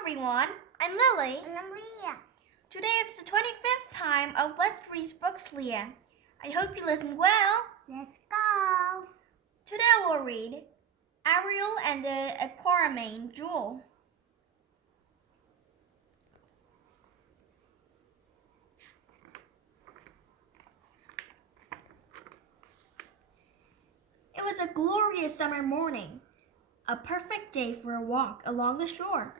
everyone, I'm Lily. And I'm Leah. Today is the 25th time of Let's Read Books, Leah. I hope you listened well. Let's go. Today we'll read Ariel and the Aquamarine Jewel. It was a glorious summer morning, a perfect day for a walk along the shore.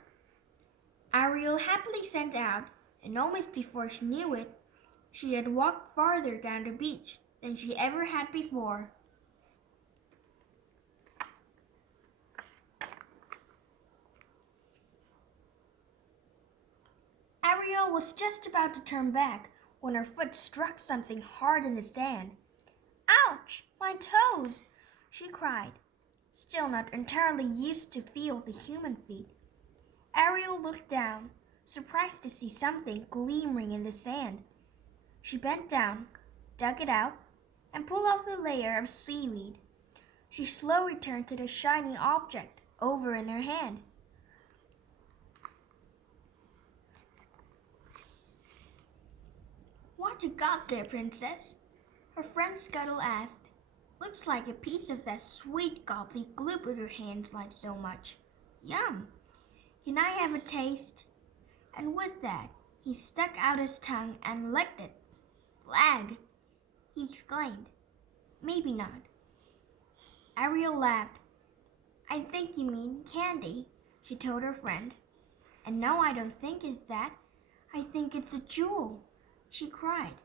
Ariel happily set out, and almost before she knew it, she had walked farther down the beach than she ever had before. Ariel was just about to turn back when her foot struck something hard in the sand. "Ouch, my toes!" she cried, still not entirely used to feel the human feet. Ariel looked down, surprised to see something glimmering in the sand. She bent down, dug it out, and pulled off a layer of seaweed. She slowly turned to the shiny object over in her hand. "What you got there, Princess?" her friend Scuttle asked. "Looks like a piece of that sweet gobbly glue your hands like so much. Yum! Can I have a taste?" And with that, he stuck out his tongue and licked it. "Flag!" he exclaimed. "Maybe not." Ariel laughed. "I think you mean candy," she told her friend. "And no, I don't think it's that. I think it's a jewel," she cried.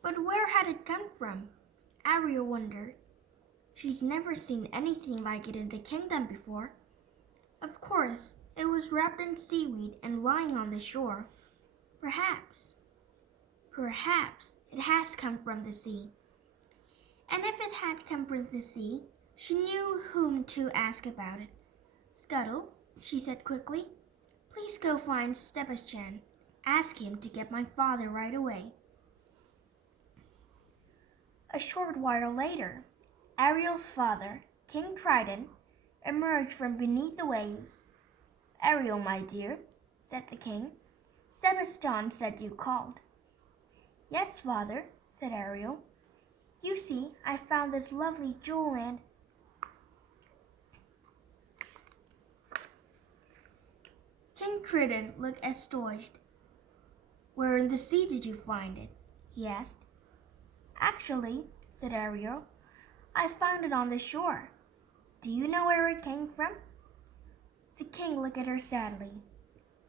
But where had it come from? Ariel wondered. She's never seen anything like it in the kingdom before. Of course, it was wrapped in seaweed and lying on the shore. Perhaps it has come from the sea. And if it had come from the sea, she knew whom to ask about it. "Scuttle," she said quickly, "please go find Sebastian. Ask him to get my father right away." A short while later, Ariel's father, King Triton, emerged from beneath the waves. "Ariel, my dear," said the king, "Sebastian said you called." "Yes, father," said Ariel. "You see, I found this lovely jewel and—" King Triton looked astonished. "Where in the sea did you find it?" he asked. "Actually," said Ariel, "I found it on the shore. Do you know where it came from?" The king looked at her sadly.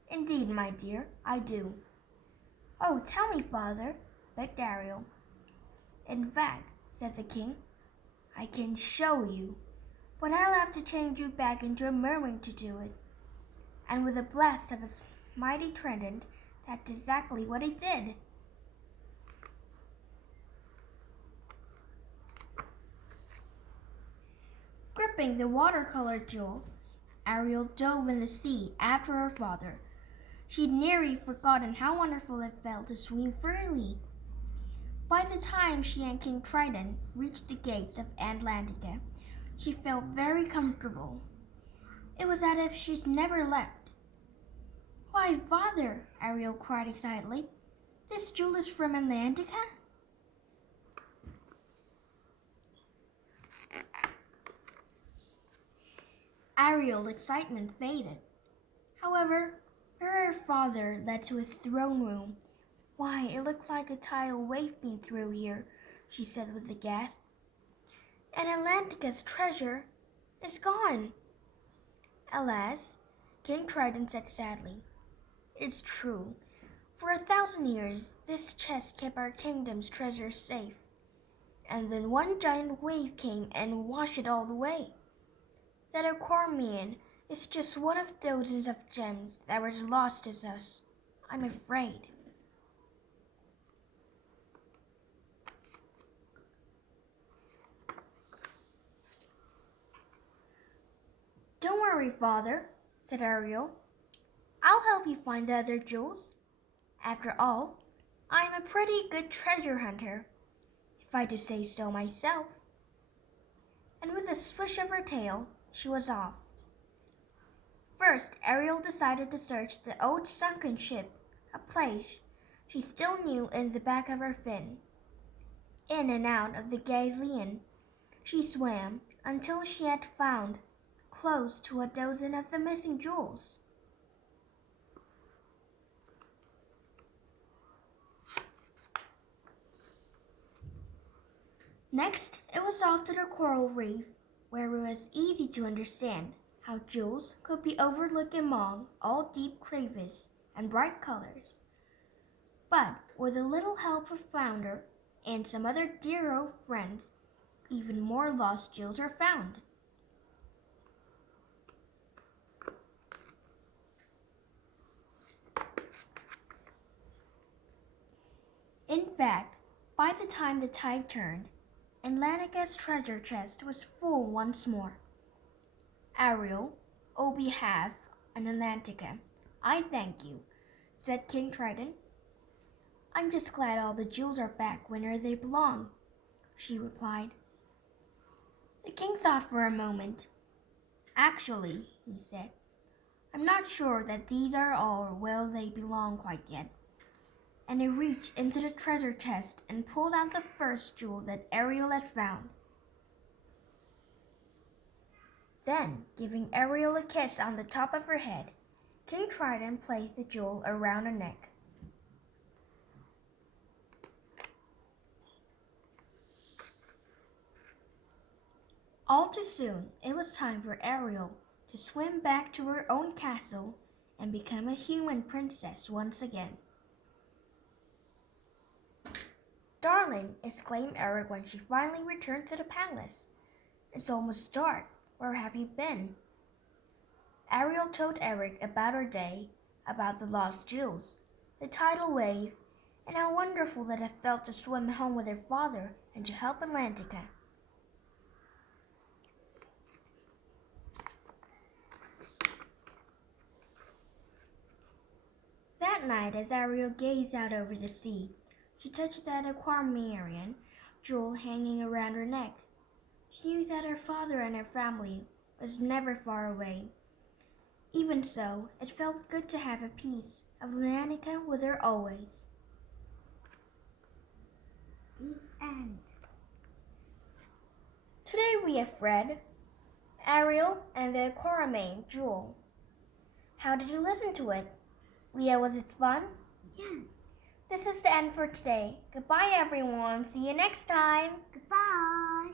"Indeed, my dear, I do." "Oh, tell me, father," begged Ariel. "In fact," said the king, "I can show you, but I'll have to change you back into a mermaid to do it." And with a blast of his mighty trident, that's exactly what he did. Gripping the watercolor jewel, Ariel dove in the sea after her father. She'd nearly forgotten how wonderful it felt to swim freely. By the time she and King Triton reached the gates of Atlantica, she felt very comfortable. It was as if she'd never left. "Why, father," Ariel cried excitedly, "this jewel is from Atlantica?" Ariel's excitement faded. However, her father led to his throne room. "Why, it looked like a tidal wave being through here," she said with a gasp. "And Atlantica's treasure is gone." "Alas," King Triton said sadly, "it's true. For 1,000 years, this chest kept our kingdom's treasures safe. And then one giant wave came and washed it all away. That Aquamarine is just one of dozens of gems that were lost to us, I'm afraid." "Don't worry, father," said Ariel. "I'll help you find the other jewels. After all, I'm a pretty good treasure hunter, if I do say so myself." and with a swish of her tail, she was off. First, Ariel decided to search the old sunken ship, a place she still knew in the back of her fin. In and out of the galleon she swam until she had found close to a dozen of the missing jewels. Next, it was off to the coral reef, where it was easy to understand how jewels could be overlooked among all deep crevices and bright colors. But with a little help of Flounder and some other dear old friends, even more lost jewels are found. In fact, by the time the tide turned, Atlantica's treasure chest was full once more. Ariel, on behalf of Atlantica, I thank you, said King Triton. I'm just glad all the jewels are back where they belong, she replied. The king thought for a moment. Actually, he said, I'm not sure that these are all where they belong quite yet. And he reached into the treasure chest and pulled out the first jewel that Ariel had found. Then, giving Ariel a kiss on the top of her head, King Triton placed the jewel around her neck. All too soon, it was time for Ariel to swim back to her own castle and become a human princess once again. Darling, exclaimed Eric when she finally returned to the palace. It's almost dark. Where have you been? Ariel told Eric about her day, about the lost jewels, the tidal wave, and how wonderful that it felt to swim home with her father and to help Atlantica. That night, as Ariel gazed out over the sea, she touched that aquamarine jewel hanging around her neck. She knew that her father and her family was never far away. Even so, it felt good to have a piece of Atlantica with her always. The end. Today we have read Ariel and the Aquamarine Jewel. How did you listen to it? Leah, was it fun? Yes. This is the end for today. Goodbye, everyone. See you next time. Goodbye.